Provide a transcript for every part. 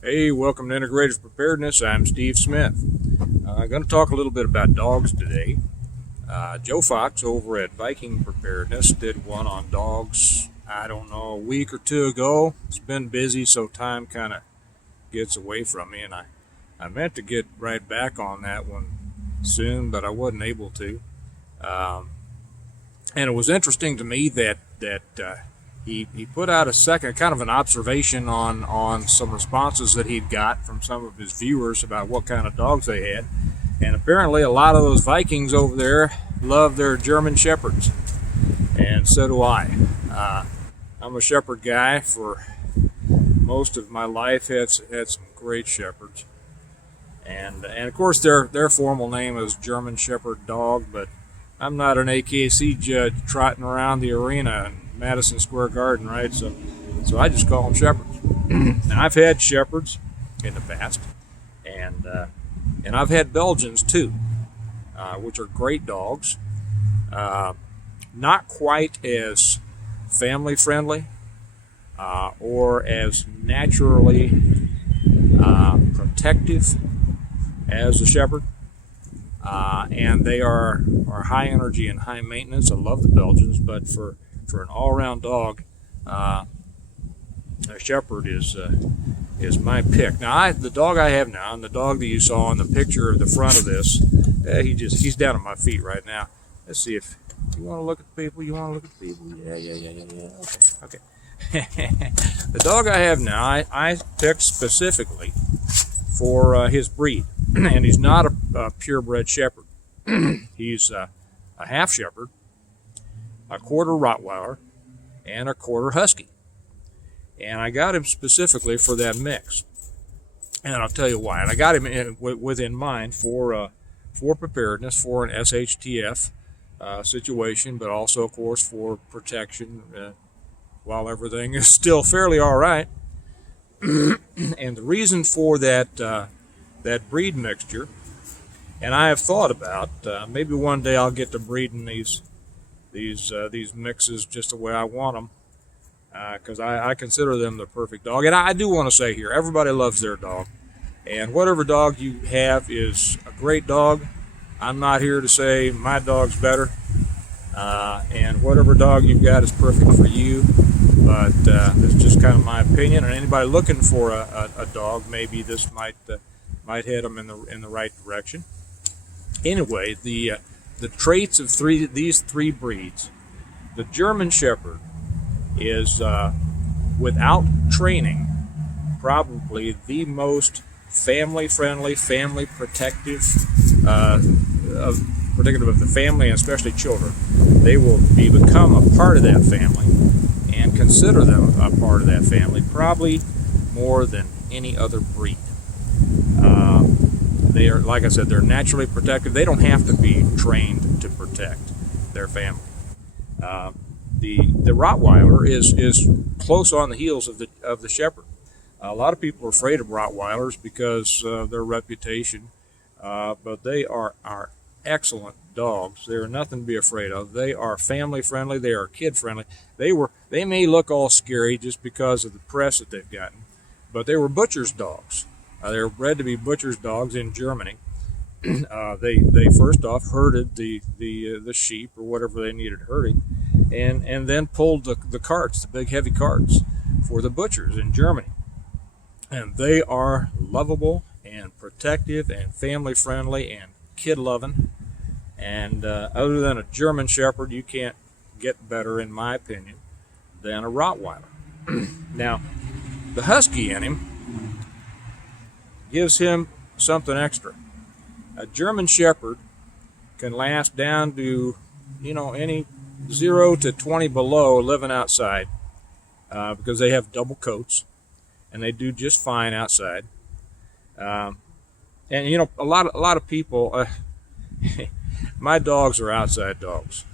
Hey, welcome to Integrated Preparedness. I'm Steve Smith. I'm going to talk a little bit about dogs today. Joe Fox over at Viking Preparedness did one on dogs, I don't know, a week or two ago. It's been busy, so time kind of gets away from me, and I meant to get right back on that one soon, but I wasn't able to. Um, and it was interesting to me that he put out a second kind of an observation on some responses that he'd got from some of his viewers about what kind of dogs they had. And apparently a lot of those Vikings over there love their German Shepherds, and so do I. I'm a Shepherd guy for most of my life. Had some great Shepherds, and of course their formal name is German Shepherd Dog, but I'm not an AKC judge trotting around the arena in Madison Square Garden, right? So I just call them Shepherds. Now I've had Shepherds in the past, and I've had Belgians too, which are great dogs. Not quite as family friendly or as naturally protective as the Shepherd. And they are high energy and high maintenance. I love the Belgians, but for an all-around dog, a Shepherd is my pick. Now, the dog I have now, and the dog that you saw in the picture of the front of this, he's down at my feet right now. Let's see if you want to look at people. You want to look at people? Yeah. Okay. The dog I have now, I picked specifically for his breed, and he's not a purebred Shepherd. He's a half Shepherd, a quarter Rottweiler, and a quarter Husky. And I got him specifically for that mix, and I'll tell you why. And I got him in mind for preparedness, for an SHTF situation, but also, of course, for protection while everything is still fairly all right. And the reason for that breed mixture, and I have thought about maybe one day I'll get to breeding these mixes just the way I want them, because I consider them the perfect dog. And I do want to say here, everybody loves their dog, and whatever dog you have is a great dog. I'm not here to say my dog's better, and whatever dog you've got is perfect for you. But it's just kind of my opinion. And anybody looking for a dog, maybe this might head them in the right direction. Anyway, the traits of these three breeds, the German Shepherd is without training probably the most family-friendly, family protective of the family, and especially children. They will become a part of that family and consider them a part of that family probably more than any other breed. They are, like I said, they're naturally protective. They don't have to be trained to protect their family. The Rottweiler is close on the heels of the Shepherd. A lot of people are afraid of Rottweilers because of their reputation, but they are excellent dogs. They are nothing to be afraid of. They are family friendly. They are kid friendly. They may look all scary just because of the press that they've gotten, but they were butcher's dogs. They were bred to be butcher's dogs in Germany. They first off herded the sheep or whatever they needed herding, and then pulled the carts, the big heavy carts, for the butchers in Germany. And they are lovable and protective and family friendly and kid loving. And other than a German Shepherd, you can't get better, in my opinion, than a Rottweiler. Now, the Husky in him gives him something extra. A German Shepherd can last down to, any 0 to 20 below living outside because they have double coats, and they do just fine outside. And a lot of people, my dogs are outside dogs.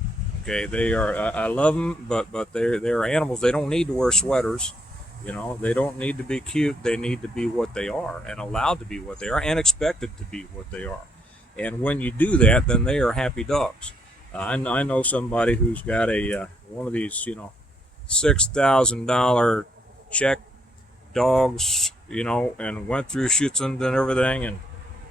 Okay, they are. I love them, but they're animals. They don't need to wear sweaters. They don't need to be cute. They need to be what they are, and allowed to be what they are, and expected to be what they are. And when you do that, then they are happy dogs. I know somebody who's got one of these, $6,000 Czech dogs, and went through Schutzhund and everything,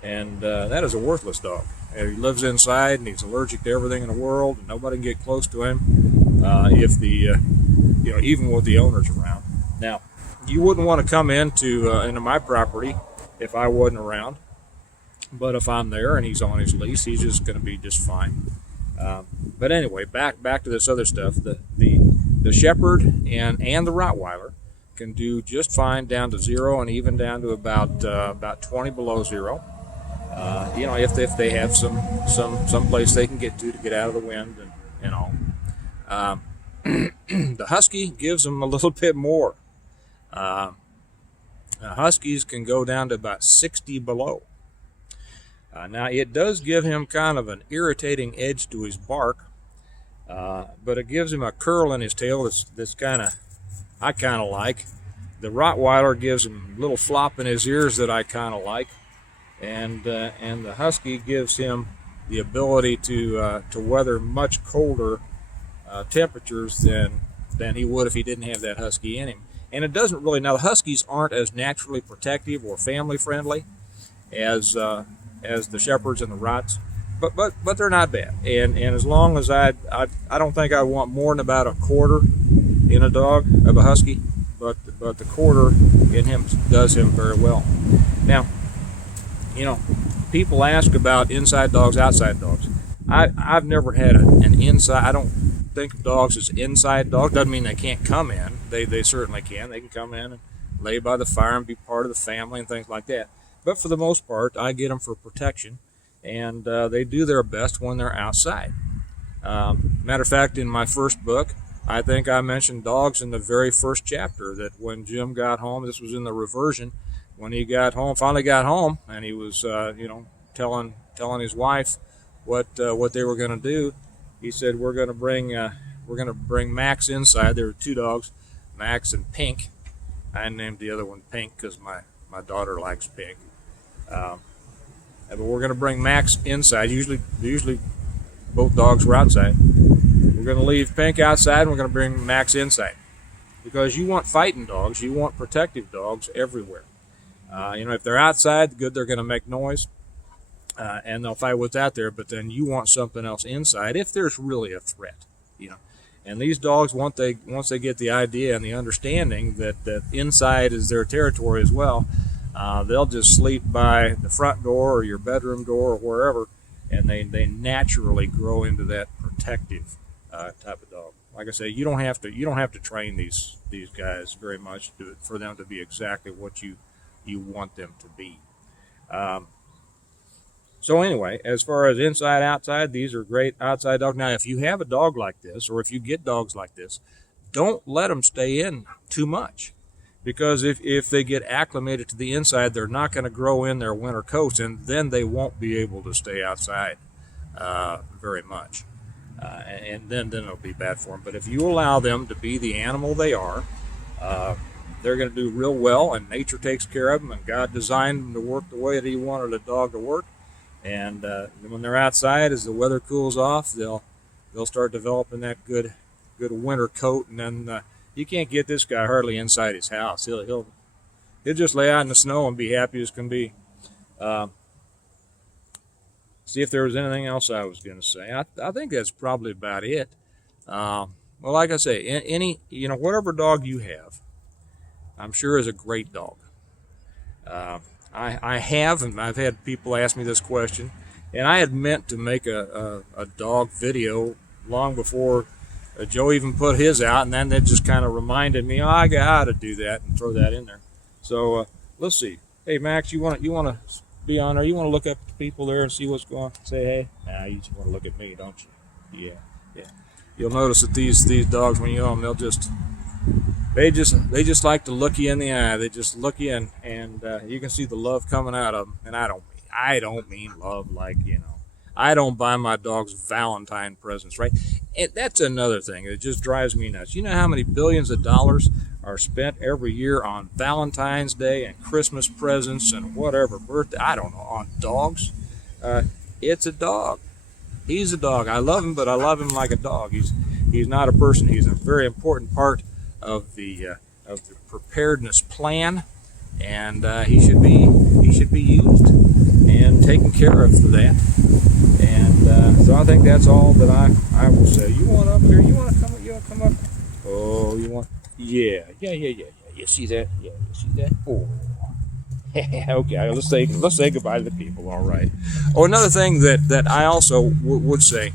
and that is a worthless dog. And he lives inside, and he's allergic to everything in the world, and nobody can get close to him if even with the owners around. Now, you wouldn't want to come into my property if I wasn't around, but if I'm there and he's on his leash, he's just going to be just fine. But anyway, back to this other stuff. The Shepherd and the Rottweiler can do just fine down to 0 and even down to about 20 below 0. If they have some place they can get to get out of the wind and all. The Husky gives them a little bit more. Huskies can go down to about 60 below. Now, it does give him kind of an irritating edge to his bark, but it gives him a curl in his tail that's I kind of like. The Rottweiler gives him a little flop in his ears that I kind of like, and the Husky gives him the ability to weather much colder temperatures than he would if he didn't have that Husky in him. And it doesn't really, now the Huskies aren't as naturally protective or family friendly as the Shepherds and the Rotts, but they're not bad. And as long as I don't think I want more than about a quarter in a dog of a Husky, but the quarter in him does him very well. Now, people ask about inside dogs, outside dogs. I've never had an inside. I don't think of dogs as inside dogs. Doesn't mean they can't come in. They certainly can. They can come in and lay by the fire and be part of the family and things like that. But for the most part, I get them for protection, and they do their best when they're outside. Matter of fact, in my first book, I think I mentioned dogs in the very first chapter, that when Jim got home, this was in the reversion, when he finally got home, and he was, telling his wife what they were going to do. He said, we're going to bring Max inside. There were 2 dogs, Max and Pink. I named the other one Pink because my daughter likes pink. But we're going to bring Max inside. Usually both dogs were outside. We're going to leave Pink outside, and we're going to bring Max inside, because you want fighting dogs, you want protective dogs everywhere. If they're outside, good, they're going to make noise, and they'll fight what's out there. But then you want something else inside if there's really a threat. And these dogs, once they get the idea and the understanding that inside is their territory as well, they'll just sleep by the front door or your bedroom door or wherever, and they naturally grow into that protective type of dog. Like I say, you don't have to train these guys very much for them to be exactly what you want them to be. So anyway, as far as inside, outside, these are great outside dogs. Now, if you have a dog like this, or if you get dogs like this, don't let them stay in too much, because if they get acclimated to the inside, they're not going to grow in their winter coats, and then they won't be able to stay outside very much. And then it'll be bad for them. But if you allow them to be the animal they are, they're going to do real well, and nature takes care of them, and God designed them to work the way that He wanted a dog to work. And when they're outside, as the weather cools off, they'll start developing that good winter coat, and then you can't get this guy hardly inside his house. He'll just lay out in the snow and be happy as can be. See if there was anything else I was going to say. I think that's probably about it. Well, like I say, whatever dog you have, I'm sure is a great dog. I've had people ask me this question, and I had meant to make a dog video long before Joe even put his out, and then that just kind of reminded me, I got to do that and throw that in there. So let's see. Hey Max, you want to be on there? You want to look up the people there and see what's going on? Say hey. Nah, you just want to look at me, don't you? Yeah. You'll notice that these dogs, when you own them, they just like to look you in the eye. They just look you and you can see the love coming out of them. And I don't mean love like, I don't buy my dogs Valentine presents, right? And that's another thing. It just drives me nuts. You know how many billions of dollars are spent every year on Valentine's Day and Christmas presents and whatever, birthday, I don't know, on dogs? It's a dog. He's a dog. I love him, but I love him like a dog. He's not a person. He's a very important part of the preparedness plan and he should be used and taken care of for that. And so I think that's all that I will say. You want up here? You want to come? You want to come up? Oh, you want? Yeah. You see that? Yeah, you see that? Oh. Okay, let's say goodbye to the people. All right. Oh, another thing that I also would say,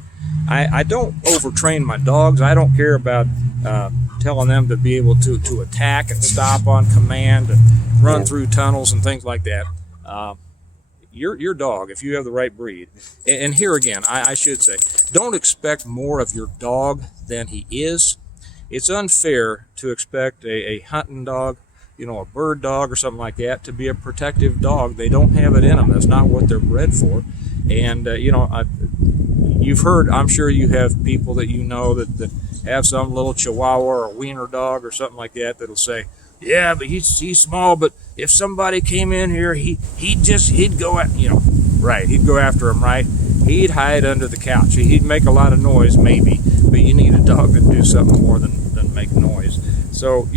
I don't overtrain my dogs. I don't care about telling them to be able to attack and stop on command and run through tunnels and things like that. Your dog, if you have the right breed, and here again, I should say, don't expect more of your dog than he is. It's unfair to expect a hunting dog, a bird dog or something like that, to be a protective dog. They don't have it in them. That's not what they're bred for. And, you've heard, I'm sure you have people that that have some little Chihuahua or wiener dog or something like that that'll say, yeah, but he's small, but if somebody came in here, he'd go at, right, he'd go after him, right? He'd hide under the couch. He'd make a lot of noise, maybe, but you need a dog to do something more than make noise. So,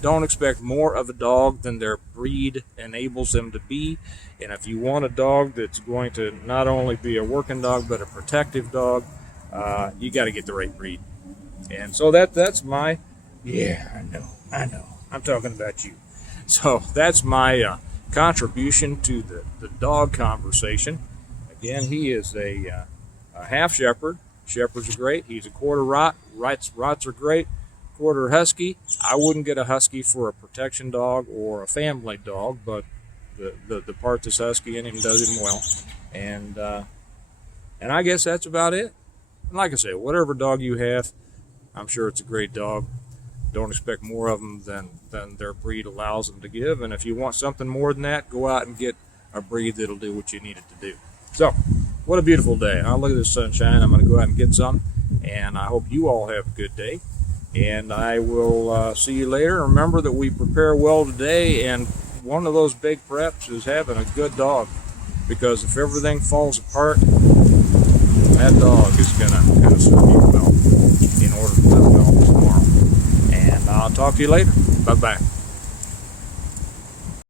don't expect more of a dog than their breed enables them to be. And if you want a dog that's going to not only be a working dog, but a protective dog, you got to get the right breed. And so that's my, yeah, I know. I'm talking about you. So that's my contribution to the dog conversation. Again, he is a half shepherd. Shepherds are great. He's a quarter rot. Rots are great. Quarter husky. I wouldn't get a husky for a protection dog or a family dog, but the part that's husky in him does him well. And I guess that's about it. And like I say, whatever dog you have, I'm sure it's a great dog. Don't expect more of them than their breed allows them to give. And if you want something more than that, go out and get a breed that'll do what you need it to do. So, what a beautiful day. I'll look at the sunshine. I'm going to go out and get some. And I hope you all have a good day. And I will see you later. Remember that we prepare well today. And one of those big preps is having a good dog. Because if everything falls apart, that dog is going to serve you well in order to live well tomorrow. And I'll talk to you later. Bye-bye.